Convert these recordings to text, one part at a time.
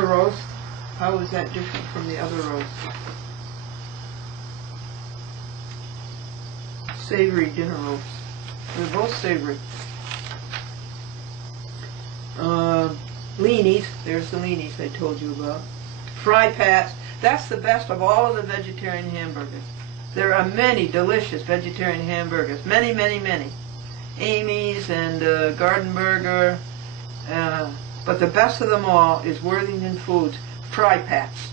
dinner roast. How is that different from the other roast? Savory dinner roast. They're both savory. Leanies. There's the leanies I told you about. Fry pats. That's the best of all of the vegetarian hamburgers. There are many delicious vegetarian hamburgers. Many, many, many. Amy's and Garden Burger. But the best of them all is Worthington Foods Fry Pats.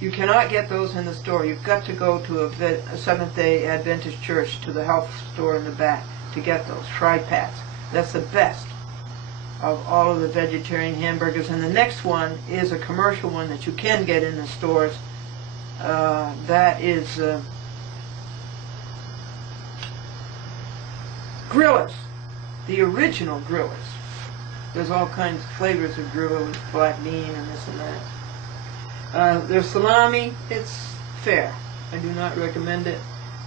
You cannot get those in the store. You've got to go to a Seventh-day Adventist church, to the health store in the back, to get those Fry Pats. That's the best of all of the vegetarian hamburgers. And the next one is a commercial one that you can get in the stores. That is Grillers. The original Grillers. There's all kinds of flavors of Griller with black bean and this and that. There's salami. It's fair. I do not recommend it.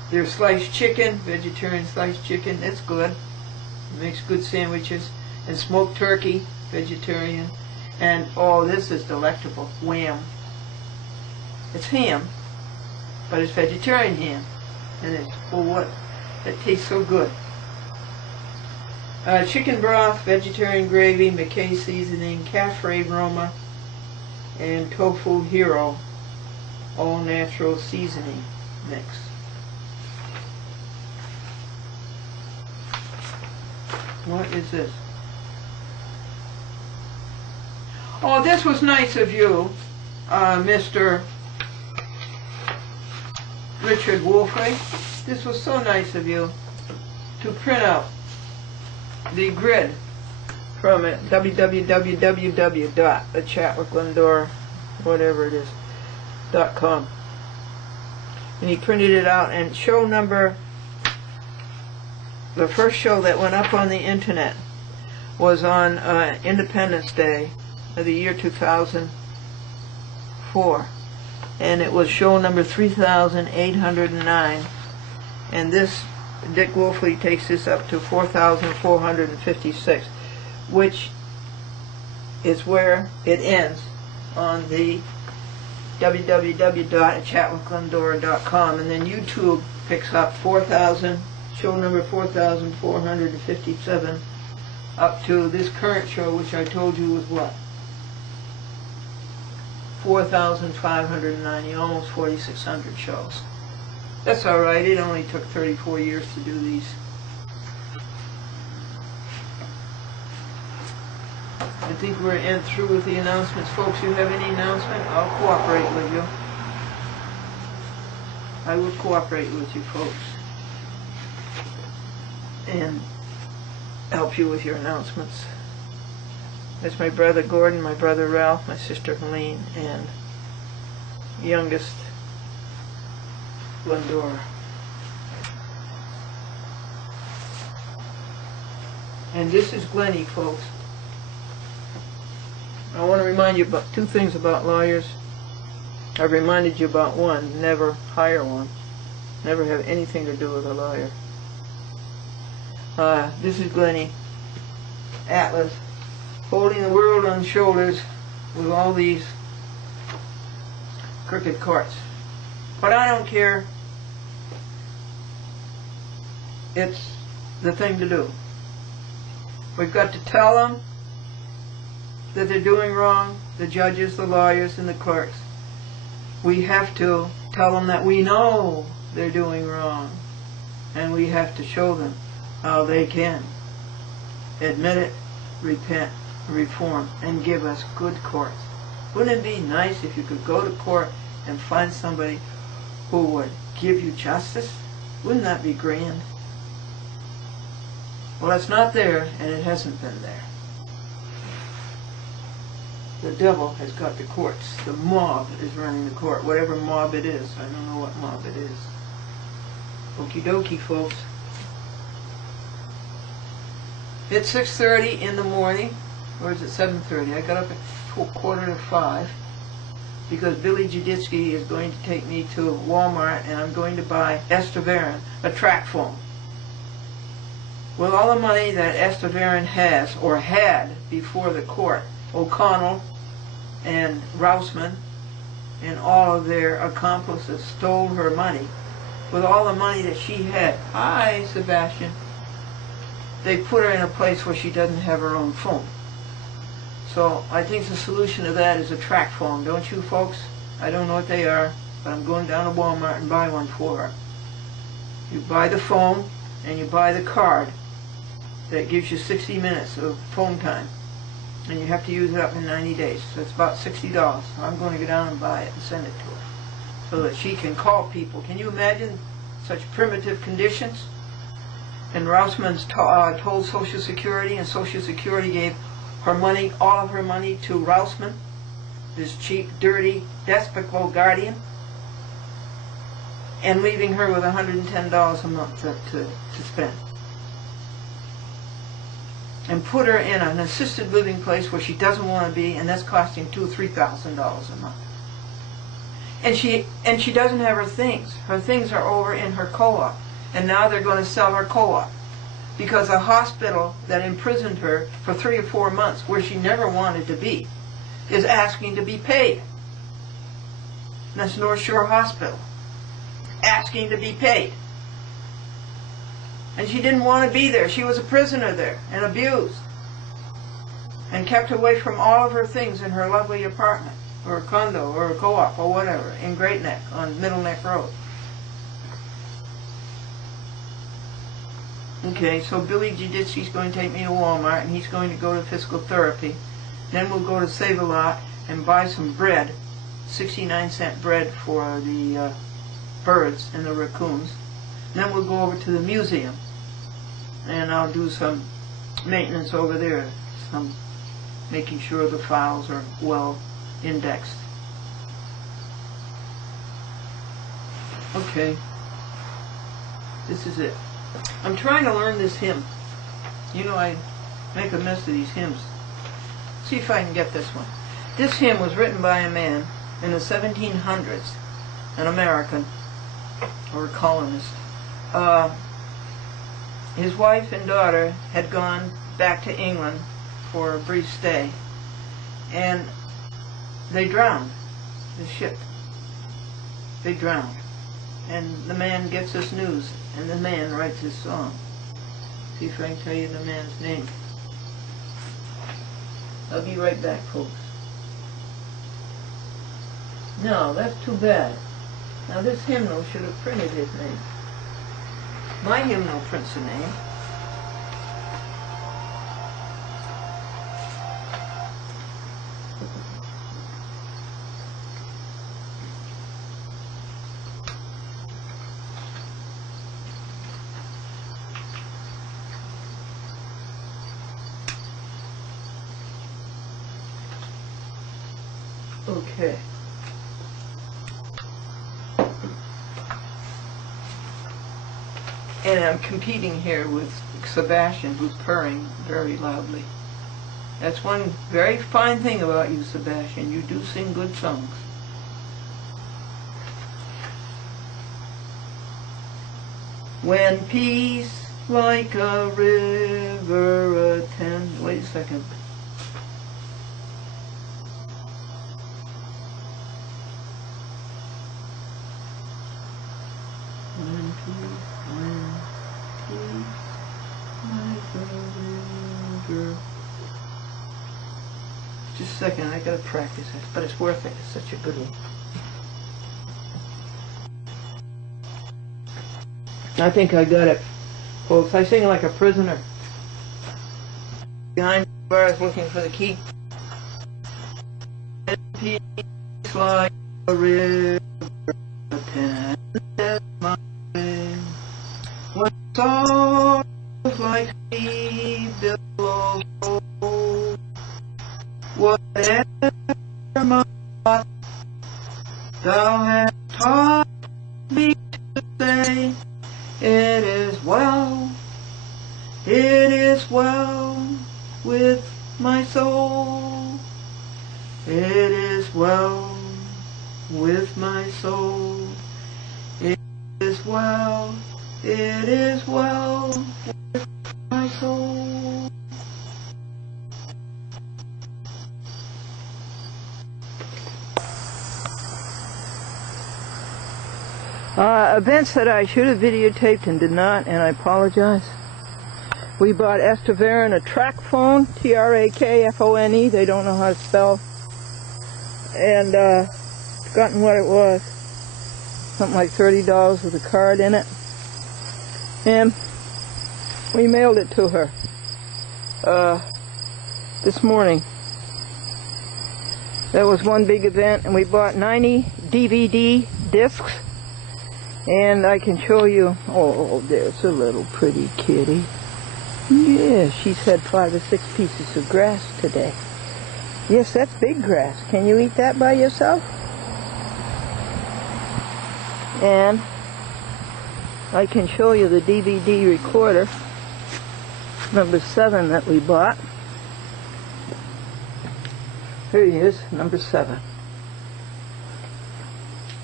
There's sliced chicken, vegetarian sliced chicken. It's good. It makes good sandwiches. And smoked turkey, vegetarian. And oh, this is delectable. Wham. It's ham, but it's vegetarian ham. And it's, oh, what? That tastes so good. Chicken broth, vegetarian gravy, McKay seasoning, cafe Roma, and tofu hero, all natural seasoning mix. What is this? Oh, this was nice of you, Mr. Richard Wolfrey. This was so nice of you to print out the grid from it, www.achatwithglendora, whatever it is, .com. And he printed it out, and show number, the first show that went up on the internet was on Independence Day of the year 2004, and it was show number 3,809, and this Dick Wolfley takes this up to 4,456, which is where it ends on the www.achatwithglendora.com, and then YouTube picks up 4,000, show number 4,457, up to this current show, which I told you was what? 4,590, almost 4,600 shows. That's all right. It only took 34 years to do these. I think we're through with the announcements. Folks, you have any announcement? I'll cooperate with you. I will cooperate with you, folks, and help you with your announcements. That's my brother Gordon, my brother Ralph, my sister Helene, and youngest Glendora. And this is Glennie, folks. I want to remind you about two things about lawyers. I've reminded you about one: never hire one. Never have anything to do with a lawyer. This is Glennie Atlas, holding the world on shoulders with all these crooked courts. But I don't care. It's the thing to do. We've got to tell them that they're doing wrong, the judges, the lawyers, and the clerks. We have to tell them that we know they're doing wrong, and we have to show them how they can admit it, repent, reform, and give us good courts. Wouldn't it be nice if you could go to court and find somebody who would give you justice? Wouldn't that be grand? Well, it's not there, and it hasn't been there. The devil has got the courts. The mob is running the court, whatever mob it is. I don't know what mob it is. Okie dokie, folks. It's 6:30 in the morning, or is it 7:30? I got up at 4:45 because Billy Juditsky is going to take me to Walmart, and I'm going to buy Estevaran, a track foam. With all the money that Estevaran has, or had, before the court, O'Connell and Rousman and all of their accomplices stole her money. With all the money that she had, hi Sebastian, they put her in a place where she doesn't have her own phone. So I think the solution to that is a track phone, don't you folks? I don't know what they are, but I'm going down to Walmart and buy one for her. You buy the phone and you buy the card that gives you 60 minutes of phone time, and you have to use it up in 90 days. So it's about $60. So I'm going to go down and buy it and send it to her so that she can call people. Can you imagine such primitive conditions? And Rousman's told Social Security, and Social Security gave her money, all of her money, to Rousman, this cheap, dirty, despicable guardian, and leaving her with $110 a month to spend. And put her in an assisted living place where she doesn't want to be, and that's costing $2,000 or $3,000 a month. And she doesn't have her things. Her things are over in her co-op, and now they're going to sell her co-op because a hospital that imprisoned her for 3 or 4 months, where she never wanted to be, is asking to be paid. And that's North Shore Hospital, asking to be paid. And she didn't want to be there. She was a prisoner there and abused and kept away from all of her things in her lovely apartment or condo or co-op or whatever in Great Neck on Middle Neck Road. Okay, so Billy Giudice's going to take me to Walmart, and he's going to go to physical therapy. Then we'll go to Save-A-Lot and buy some bread, 69-cent bread for the birds and the raccoons. Then we'll go over to the museum, and I'll do some maintenance over there, some making sure the files are well indexed. Okay, this is it. I'm trying to learn this hymn. You know, I make a mess of these hymns. See if I can get this one. This hymn was written by a man in the 1700s, an American, or a colonist. His wife and daughter had gone back to England for a brief stay, and they drowned. The ship. They drowned. And the man gets this news, and the man writes his song. See if I can tell you the man's name. I'll be right back, folks. No, that's too bad. Now this hymnal should have printed his name. My hymnal prints a name. Okay. And I'm competing here with Sebastian, who's purring very loudly. That's one very fine thing about you, Sebastian. You do sing good songs. When peace like a river attends... Wait a second. Just a second, I gotta practice it, but it's worth it. It's such a good one. I think I got it, folks. I sing like a prisoner. Behind the bars looking for the key. Peace like a river attendeth my way. When sorrows like sea billows roll, whatever my lot thou hast taught me to say, it is well with my soul. It is well with my soul. It is well with my soul. Events that I should have videotaped and did not, and I apologize. We bought Estevaron a track phone, T-R-A-K-F-O-N-E. They don't know how to spell. And forgotten what it was. Something like $30 with a card in it. And we mailed it to her this morning. That was one big event, and we bought 90 DVD discs. And I can show you, oh, there's a little pretty kitty. Yeah, she's had 5 or 6 pieces of grass today. Yes, that's big grass. Can you eat that by yourself? And I can show you the DVD recorder, number 7 that we bought. Here he is, number 7.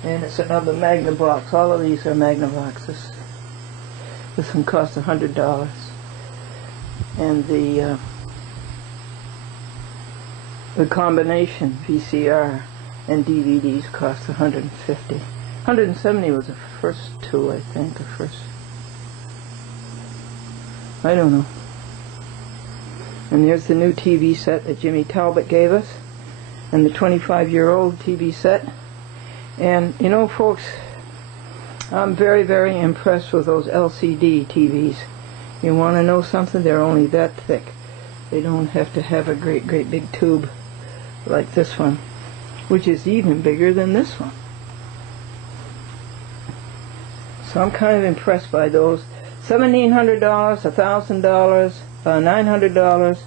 And it's another Magnavox. All of these are Magnavoxes. This one cost $100. And the combination VCR and DVDs cost $150. $170 was the first 2, I think. The first. I don't know. And there's the new TV set that Jimmy Talbot gave us. And the 25-year-old TV set. And, you know, folks, I'm very, very impressed with those LCD TVs. You want to know something? They're only that thick. They don't have to have a great, great big tube like this one, which is even bigger than this one. So I'm kind of impressed by those. $1,700, $1,000, $900,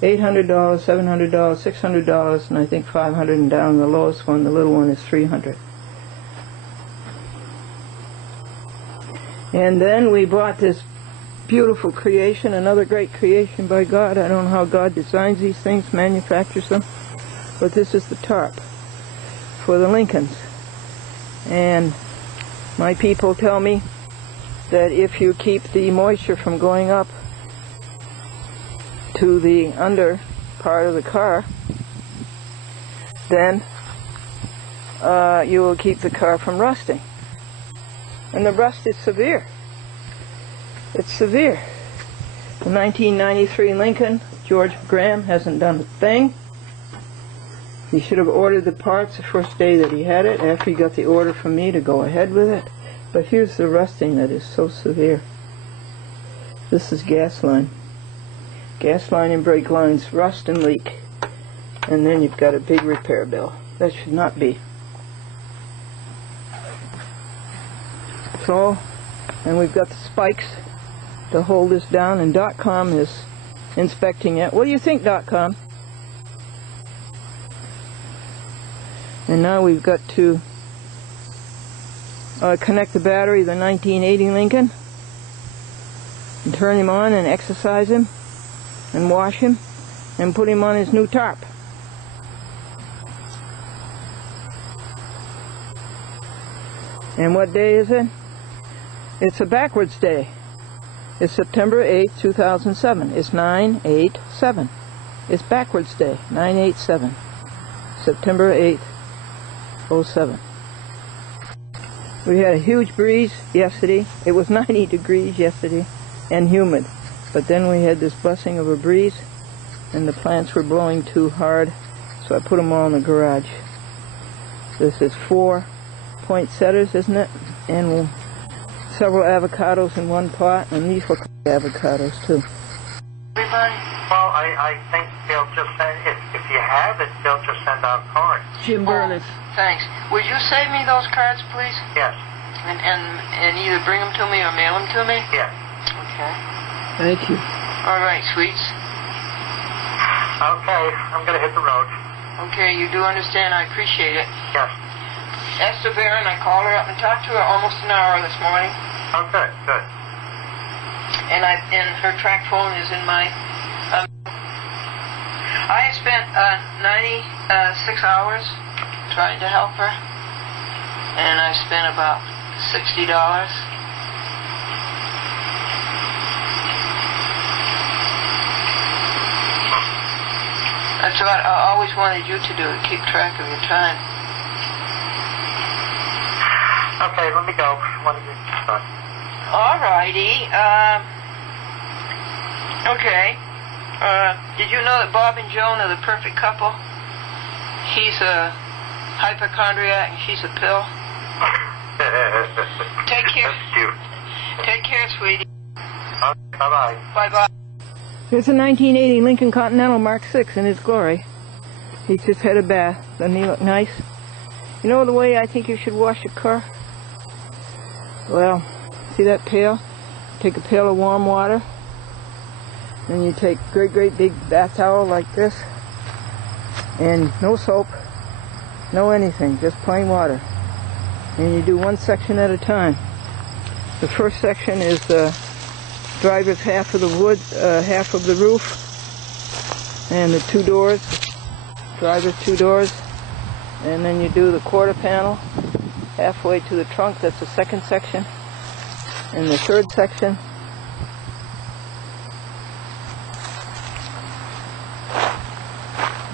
$800, $700, $600, and I think $500, and down the lowest one, the little one, is $300. And then we bought this beautiful creation, another great creation by God. I don't know how God designs these things, manufactures them, but this is the tarp for the Lincolns. And my people tell me that if you keep the moisture from going up to the under part of the car, then you will keep the car from rusting. And the rust is severe. It's severe. The 1993 Lincoln, George Graham hasn't done a thing. He should have ordered the parts the first day that he had it, after he got the order from me to go ahead with it. But here's the rusting that is so severe. This is gas line. Gas line and brake lines rust and leak. And then you've got a big repair bill. That should not be. So, and we've got the spikes to hold this down, and .com is inspecting it. What do you think, .com? And now we've got to connect the battery, the 1980 Lincoln, and turn him on and exercise him and wash him and put him on his new tarp. And what day is it? It's a backwards day. It's September 8th, 2007. It's 9/8/7. It's backwards day, 9/8/7. September 8th, 07. We had a huge breeze yesterday. It was 90 degrees yesterday and humid. But then we had this busing of a breeze, and the plants were blowing too hard, so I put them all in the garage. This is 4 poinsettias, isn't it? And several avocados in one pot, and these look like avocados too. Everybody? Well, I think they'll just send, if you have it, they'll just send out cards. Jim Burnett. Thanks. Would you save me those cards, please? Yes. And either bring them to me or mail them to me? Yes. Okay. Thank you. All right, sweets. Okay, I'm going to hit the road. Okay, you do understand. I appreciate it. Yes. Estevaron, I called her up and talked to her almost an hour this morning. Oh, good, good. And her track phone is in my... I had spent 96 hours trying to help her, and I spent about $60. That's what I always wanted you to do, to keep track of your time. Okay, let me go. What is it? Alrighty. Okay. Did you know that Bob and Joan are the perfect couple? He's a hypochondriac and she's a pill. Take care. That's cute. Take care, sweetie. Okay, bye-bye. Bye-bye. Here's a 1980 Lincoln Continental Mark VI in its glory. He just had a bath. Doesn't he look nice? You know the way I think you should wash your car? Well, see that pail? Take a pail of warm water. Then you take great big bath towel like this. And no soap. No anything. Just plain water. And you do one section at a time. The first section is the driver's half of the wood, half of the roof, and the two doors, driver's two doors, and then you do the quarter panel halfway to the trunk. That's the second section. And the third section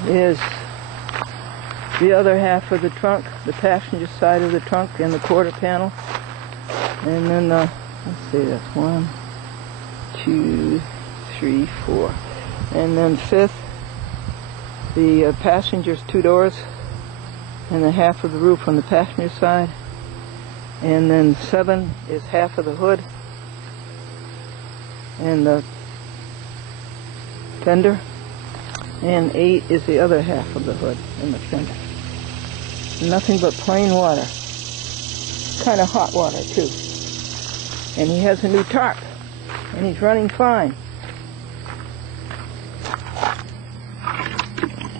is the other half of the trunk, the passenger side of the trunk, and the quarter panel. And then let's see, that's 1, 2, 3, 4, and then fifth, the passenger's two doors and the half of the roof on the passenger side, and then 7 is half of the hood and the fender, and 8 is the other half of the hood and the fender. Nothing but plain water, kind of hot water too. And he has a new tarp, and he's running fine.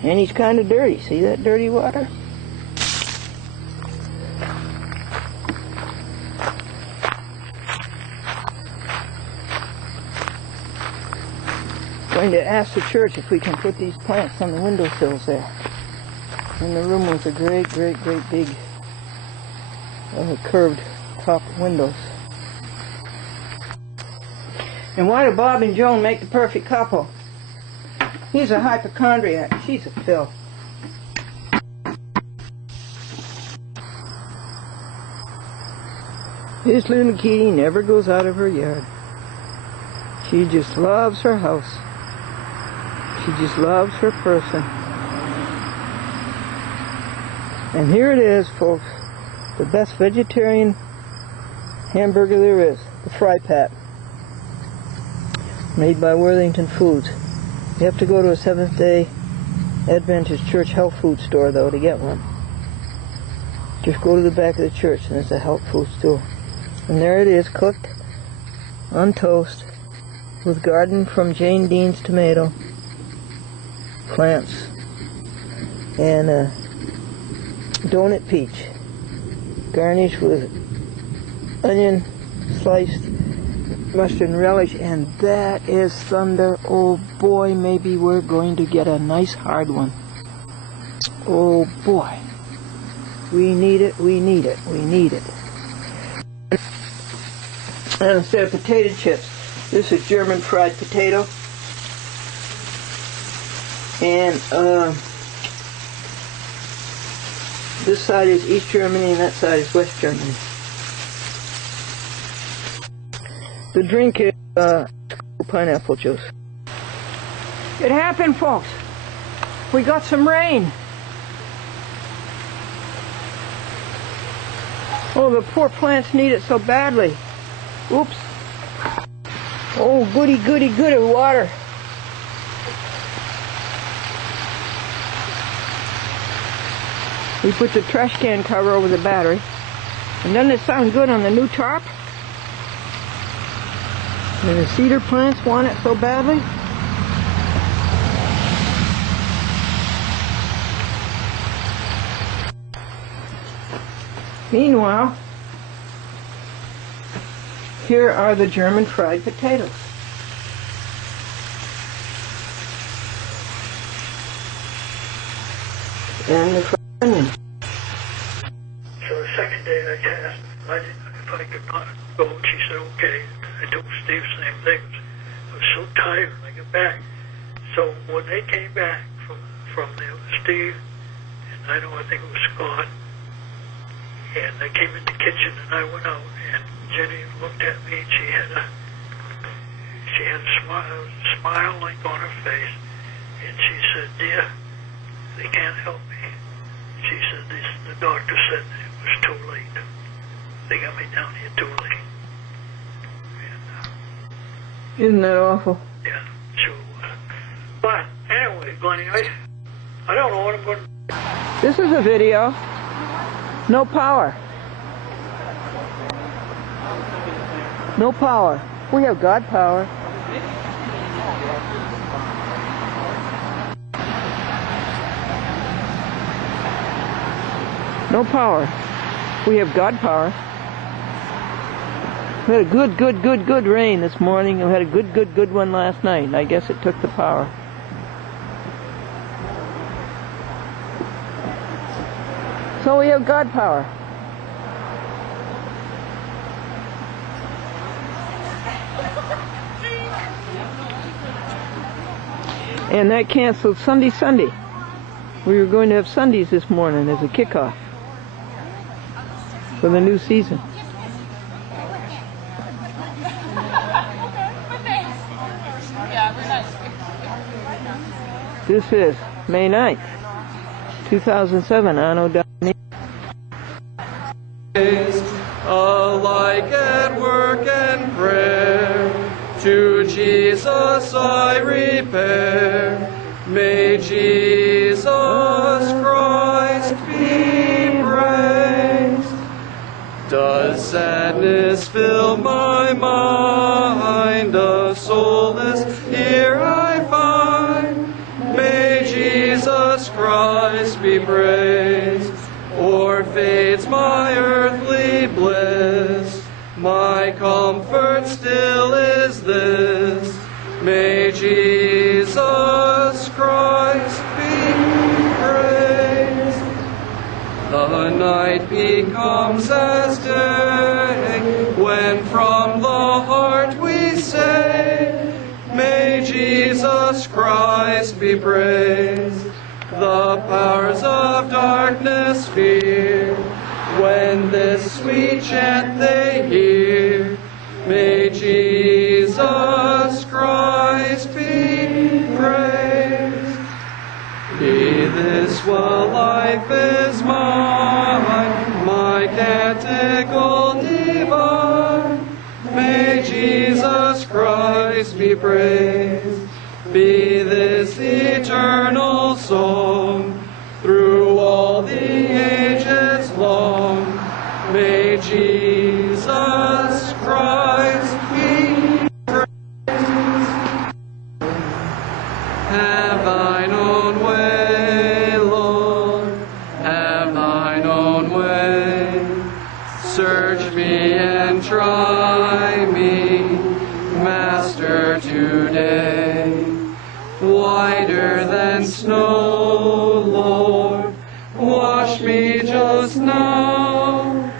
And he's kind of dirty. See that dirty water? Going to ask the church if we can put these plants on the windowsills there. In the room with the great big curved top windows. And why do Bob and Joan make the perfect couple? He's a hypochondriac. She's a pill. His little kitty never goes out of her yard. She just loves her house. She just loves her person. And here it is, folks. The best vegetarian hamburger there is. The Fry Pat. Made by Worthington Foods. You have to go to a Seventh-day Adventist church health food store, though, to get one. Just go to the back of the church and there's a health food store. And there it is, cooked on toast with garden from Jane Dean's tomato plants and a donut peach garnished with onion sliced, mustard and relish, and that is thunder. Oh boy, maybe we're going to get a nice hard one. Oh boy, we need it, we need it, we need it. And instead of potato chips, this is German fried potato, and this side is East Germany and that side is West Germany. The drink is pineapple juice. It happened, folks. We got some rain. Oh, the poor plants need it so badly. Oops. Oh, goody water. We put the trash can cover over the battery. And doesn't it sound good on the new tarp? And the cedar plants want it so badly. Meanwhile, here are the German fried potatoes. And the fried onion. So the second day I asked if I could not go, and she said okay. I told Steve the same thing. I was so tired when I got back. So when they came back from Steve, and I think it was Scott, And I came in the kitchen and I went out, and Jenny looked at me, and she had a smile like on her face, and she said, "Dear, they can't help me." She said, "The doctor said it was too late. They got me down here too late." And, Isn't that awful? yeah, sure was. But anyway, Glennie, I don't know what I'm going to... This is a video. No power. No power. We have God power. No power. We have God power. We had a good rain this morning. We had a good one last night. I guess it took the power. So we have God power. And that canceled Sunday. We were going to have Sundays this morning as a kickoff for the new season. This is May 9th, 2007, Anno Domini. Alike at work and prayer, to Jesus I repair. May Jesus Christ be praised. Does sadness fill my mind? A solace here I find. May Jesus Christ be praised. Or fades my earthly bliss, my comfort still is this. May Jesus Christ be praised. The night becomes as day, when from the heart we say, may Jesus Christ be praised. The powers of darkness fear, when this sweet chant they hear. May Jesus Christ be praised. Be this while life is mine, my canticle divine. May Jesus Christ be praised. Be this eternal song, through all the ages long. May Jesus Christ be praised. Have thine own way, Lord, have thine own way. Search me and try me, Master, today. Whiter than snow, Lord, wash me just now,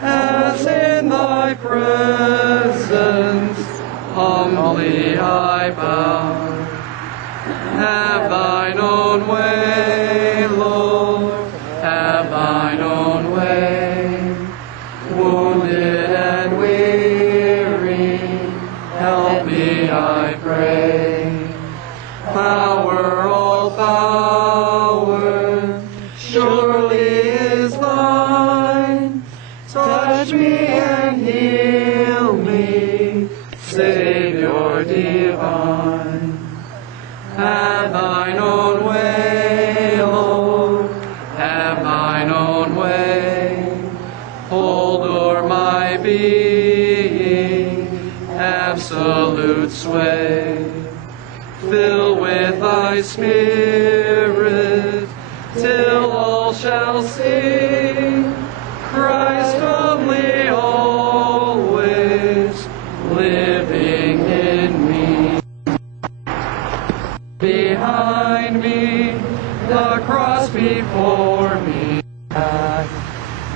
as in thy presence humbly I bow. Have thine own way, Lord, have thine own way. Wounded and weary, help me, I pray. Power, all power, surely is thine. Touch me and heal me, Savior divine. Have thine own way, Lord, have thine own way. Hold o'er my being, absolute sway. Fill with thy Spirit, till all shall see Christ only always living in me. Behind me, the cross before me.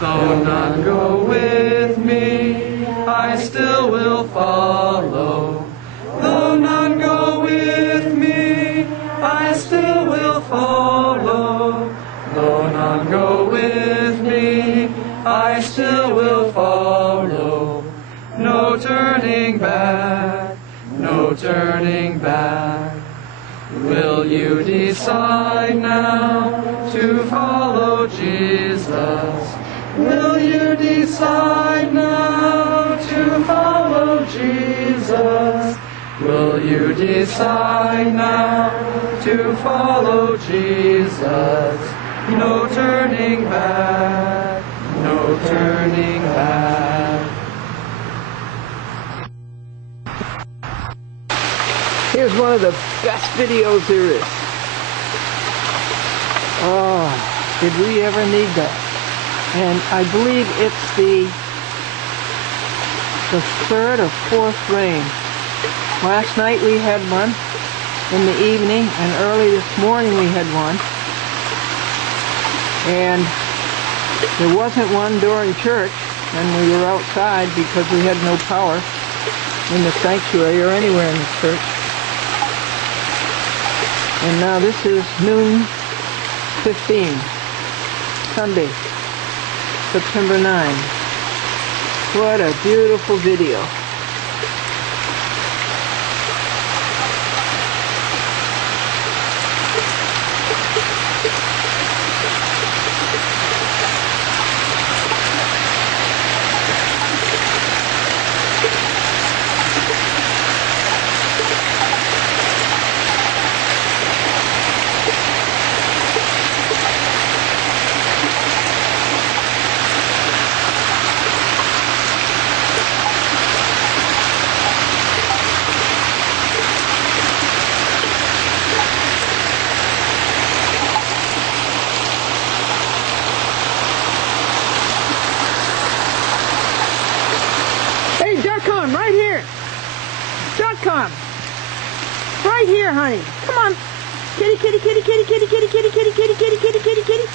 Though none go with me, I still will follow. Though none go with me, I still will follow. Though none go with me, I I still will follow. No turning back, no turning back. Will you decide now to follow Jesus? Will you decide now to follow Jesus? Will you decide now to follow Jesus? No turning back, no turning back. Here's one of the best videos there is. Oh, did we ever need that? And I believe it's the third or fourth rain. Last night we had one in the evening, and early this morning we had one. And there wasn't one during church when we were outside because we had no power in the sanctuary or anywhere in the church. And now this is noon 15, Sunday, September 9. What a beautiful video. Right here. .com. Right here, honey. Come on. Kitty, kitty, kitty, kitty, kitty, kitty, kitty, kitty, kitty, kitty, kitty, kitty, kitty.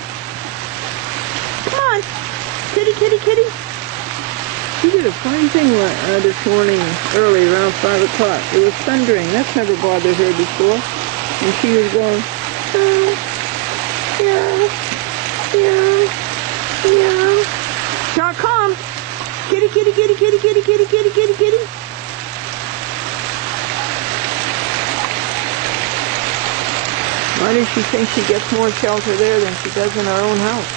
Come on. Kitty, kitty, kitty. She did a fine thing this morning early, around 5 o'clock. It was thundering. That's never bothered her before. And she was going, oh, yeah, yeah, yeah. .com. Kitty, kitty, kitty, kitty, kitty, kitty, kitty, kitty, kitty. Why does she think she gets more shelter there than she does in our own house?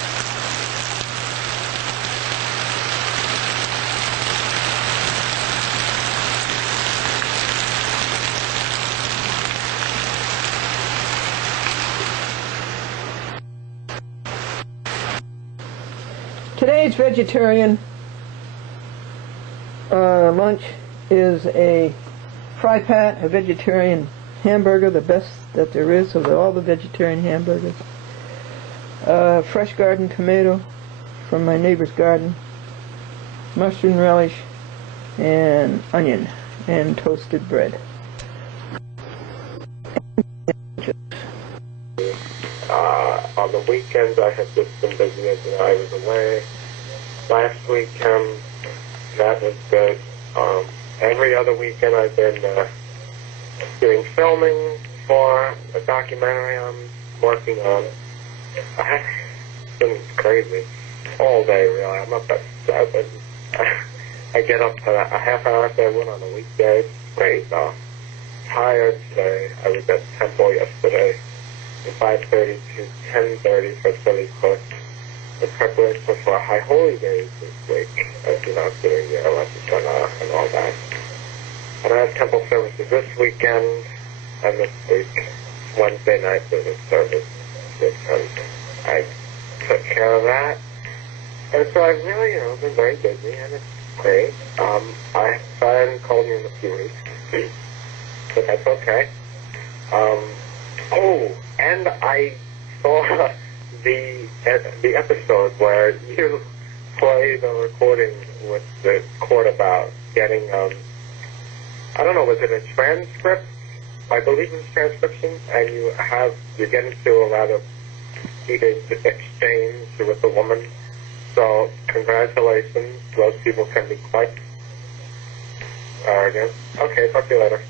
Today's vegetarian lunch is a fry pat, a vegetarian hamburger, the best that there is of all the vegetarian hamburgers. Fresh garden tomato from my neighbor's garden, mustard and relish, and onion, and toasted bread. On the weekends, I have just been busy as I was away. Last weekend, that was good. Every other weekend I've been doing filming for a documentary I'm working on. It's been crazy all day, really. I'm up at 7. I get up to a half hour after I went on a weekday. Great, tired today. I was at Temple yesterday from 5:30 to 10:30 for Philly Cook in preparation for High Holy Days this week, as you know, doing the election and all that. And I have temple services this weekend and this week. Wednesday night there's a service, and I took care of that. And so I've really, been very busy, and it's great. I haven't called you in a few weeks, but that's okay. And I saw the episode where you play the recording with the court about getting, I don't know, was it a transcript? I believe it's transcription, and you get into a lot of heated exchange with the woman. So, congratulations. Those people can be quite arrogant. Okay, talk to you later.